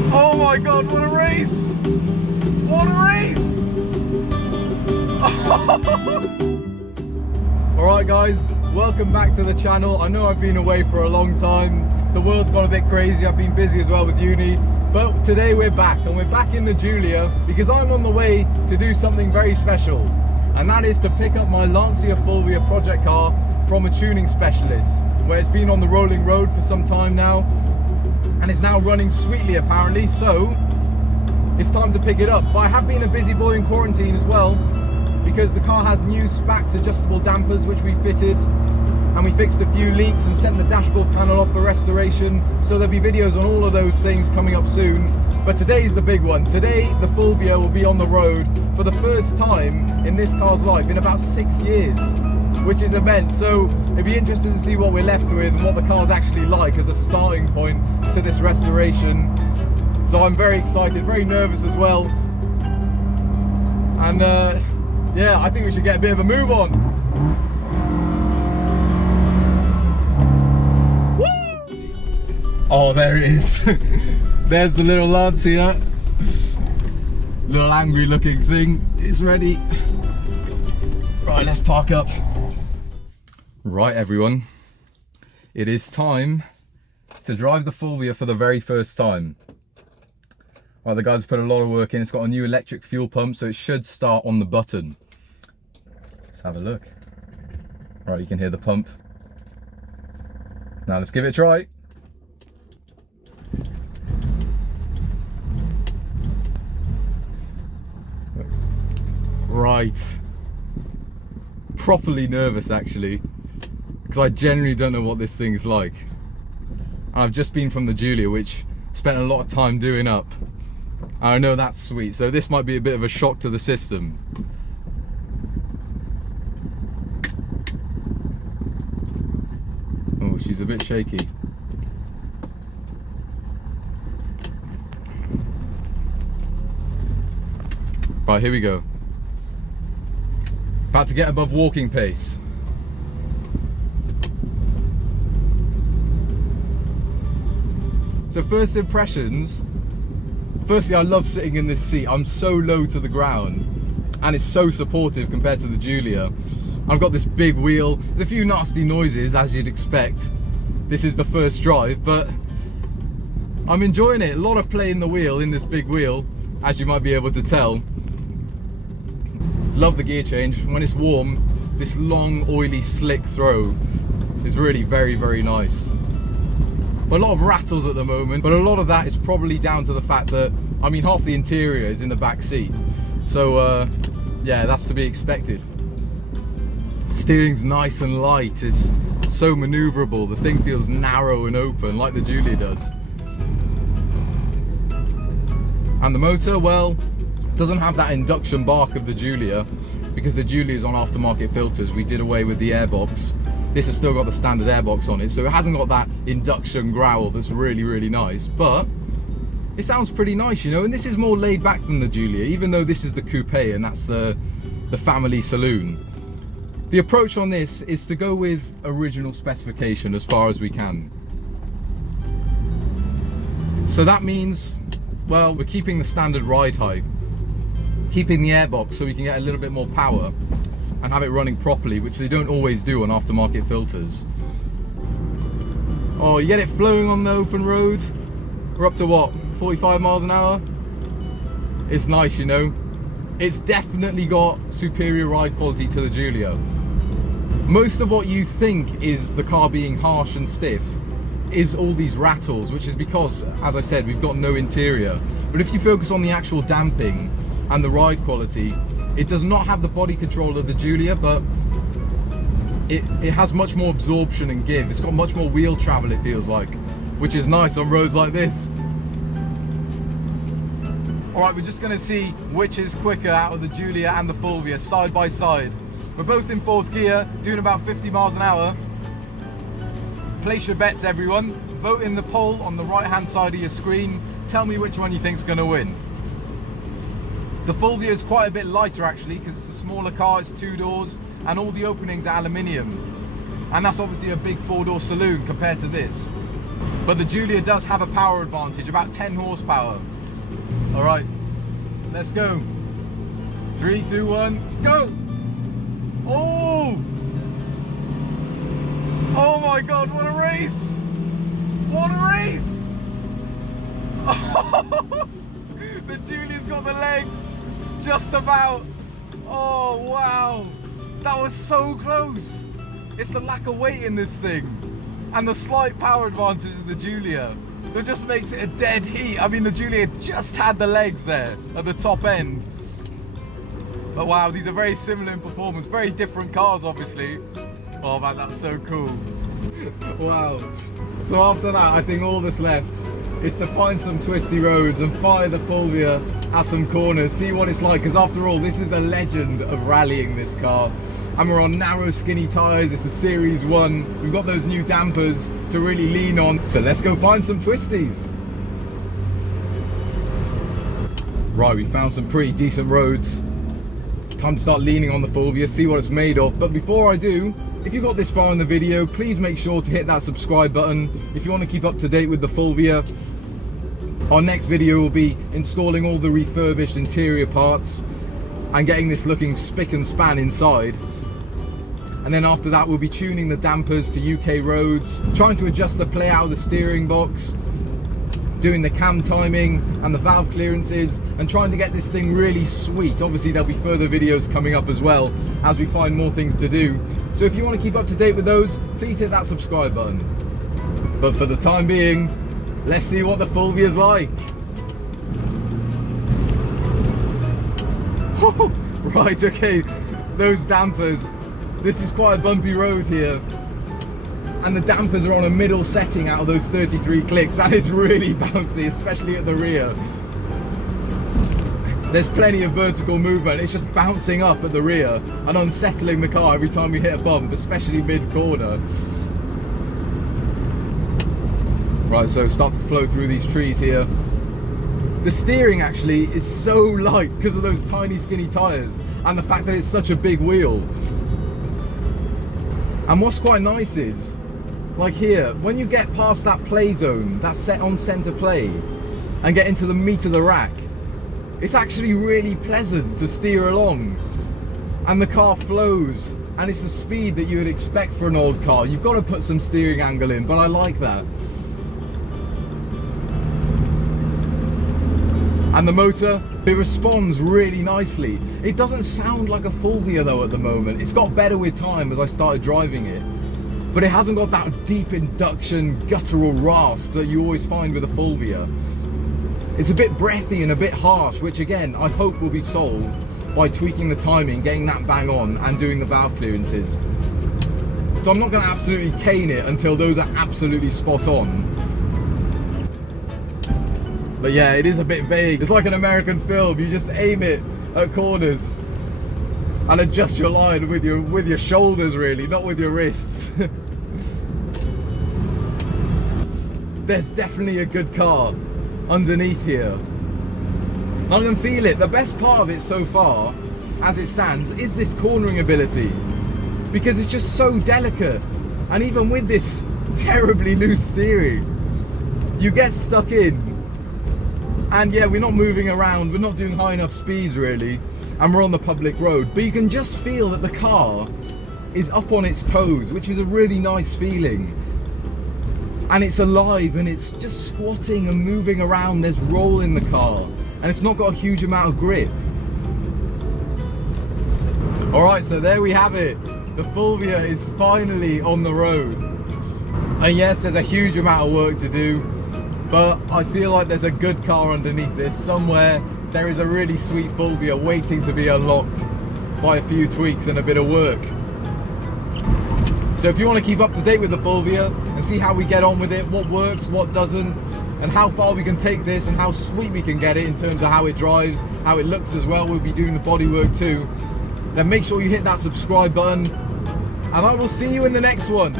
Oh my god, what a race! What a race! Alright guys, welcome back to the channel. I know I've been away for a long time. The world's gone a bit crazy. I've been busy as well with uni. But today we're back, and we're back in the Giulia because I'm on the way to do something very special. And that is to pick up my Lancia Fulvia project car from a tuning specialist, where it's been on the rolling road for some time now. And it's now running sweetly apparently, so it's time to pick it up. But I have been a busy boy in quarantine as well, because the car has new Spax adjustable dampers which we fitted, and we fixed a few leaks and sent the dashboard panel off for restoration. So there'll be videos on all of those things coming up soon. But today's the big one. Today the Fulvia will be on the road for the first time in this car's life in about 6 years, which is immense. So it'd be interesting to see what we're left with and what the car's actually like as a starting point to this restoration. So I'm very excited, very nervous as well. And yeah, I think we should get a bit of a move on. Woo! Oh, there it is. There's the little Lancia. Little angry looking thing. It's ready. Right, let's park up. Right everyone, it is time to drive the Fulvia for the very first time. Right, the guys put a lot of work in. It's got a new electric fuel pump, so it should start on the button. Let's have a look. Right, you can hear the pump. Now let's give it a try. Right. Properly nervous actually, because I genuinely don't know what this thing's like. And I've just been from the Giulia, which spent a lot of time doing up. And I know that's sweet, so this might be a bit of a shock to the system. Oh, she's a bit shaky. Right, here we go. About to get above walking pace. So first impressions, firstly I love sitting in this seat. I'm so low to the ground and it's so supportive compared to the Giulia. I've got this big wheel, there's a few nasty noises as you'd expect. This is the first drive, but I'm enjoying it. A lot of play in the wheel, in this big wheel, as you might be able to tell. Love the gear change. When it's warm, this long, oily, slick throw is really very, very nice. A lot of rattles at the moment, but a lot of that is probably down to the fact that, I mean, half the interior is in the back seat. So, yeah, that's to be expected. Steering's nice and light. It's so maneuverable. The thing feels narrow and open like the Giulia does. And the motor, well, doesn't have that induction bark of the Giulia, because the Giulia is on aftermarket filters. We did away with the airbox. This has still got the standard airbox on it, so it hasn't got that induction growl that's really, really nice, but it sounds pretty nice, you know. And this is more laid back than the Giulia, even though this is the coupe and that's the family saloon. The approach on this is to go with original specification as far as we can. So that means, well, we're keeping the standard ride height, keeping the airbox so we can get a little bit more power and have it running properly, which they don't always do on aftermarket filters. Oh, you get it flowing on the open road. We're up to what, 45 miles an hour? It's nice, you know. It's definitely got superior ride quality to the Giulia. Most of what you think is the car being harsh and stiff is all these rattles, which is because, as I said, we've got no interior. But if you focus on the actual damping and the ride quality, it does not have the body control of the Giulia, but it has much more absorption and give. It's got much more wheel travel, it feels like, which is nice on roads like this. All right, we're just gonna see which is quicker out of the Giulia and the Fulvia side by side. We're both in 4th gear, doing about 50 miles an hour. Place your bets, everyone. Vote in the poll on the right-hand side of your screen. Tell me which one you think's gonna win. The Fulvia is quite a bit lighter actually, because it's a smaller car, it's 2 doors, and all the openings are aluminium. And that's obviously a big 4-door saloon compared to this. But the Giulia does have a power advantage, about 10 horsepower. All right, let's go. 3, 2, 1, go! Oh! Oh my God, what a race! What a race! Oh, the Giulia's got the legs, just about. Oh wow, that was so close. It's the lack of weight in this thing and the slight power advantage of the Giulia that just makes it a dead heat. I mean, the Giulia just had the legs there at the top end. But wow, these are very similar in performance, very different cars obviously. Oh man, that's so cool. Wow. So after that, I think all that's left is to find some twisty roads and fire the Fulvia at some corners, see what it's like, because after all, this is a legend of rallying, this car. And we're on narrow, skinny tyres, it's a Series 1. We've got those new dampers to really lean on. So let's go find some twisties. Right, we found some pretty decent roads. Time to start leaning on the Fulvia, see what it's made of. But before I do, if you got this far in the video, please make sure to hit that subscribe button if you want to keep up to date with the Fulvia. Our next video will be installing all the refurbished interior parts and getting this looking spick and span inside. And then after that, we'll be tuning the dampers to UK roads, trying to adjust the playout of the steering box, doing the cam timing and the valve clearances, and trying to get this thing really sweet. Obviously there'll be further videos coming up as well as we find more things to do. So if you want to keep up to date with those, please hit that subscribe button. But for the time being, let's see what the Fulvia's like. Right, okay, those dampers. This is quite a bumpy road here. And the dampers are on a middle setting out of those 33 clicks, and it's really bouncy, especially at the rear. There's plenty of vertical movement, it's just bouncing up at the rear and unsettling the car every time we hit a bump, especially mid-corner. Right, so start to flow through these trees here. The steering actually is so light because of those tiny skinny tyres and the fact that it's such a big wheel. And what's quite nice is, like here, when you get past that play zone, that set on centre play, and get into the meat of the rack, it's actually really pleasant to steer along. And the car flows, and it's the speed that you would expect for an old car. You've got to put some steering angle in, but I like that. And the motor, it responds really nicely. It doesn't sound like a Fulvia though at the moment. It's got better with time as I started driving it. But it hasn't got that deep induction guttural rasp that you always find with a Fulvia. It's a bit breathy and a bit harsh, which again, I hope will be solved by tweaking the timing, getting that bang on and doing the valve clearances. So I'm not going to absolutely cane it until those are absolutely spot on. But yeah, it is a bit vague. It's like an American film. You just aim it at corners and adjust your line with your shoulders really, not with your wrists. There's definitely a good car underneath here. I can feel it. The best part of it so far, as it stands, is this cornering ability, because it's just so delicate. And even with this terribly loose steering, you get stuck in. And yeah, we're not moving around, we're not doing high enough speeds really, and we're on the public road, but you can just feel that the car is up on its toes, which is a really nice feeling. And it's alive, and it's just squatting and moving around. There's roll in the car, and it's not got a huge amount of grip. Alright, so there we have it. The Fulvia is finally on the road. And yes, there's a huge amount of work to do, but I feel like there's a good car underneath this. Somewhere there is a really sweet Fulvia waiting to be unlocked by a few tweaks and a bit of work. So if you want to keep up to date with the Fulvia and see how we get on with it, what works, what doesn't, and how far we can take this and how sweet we can get it in terms of how it drives, how it looks as well, we'll be doing the bodywork too, then make sure you hit that subscribe button, and I will see you in the next one.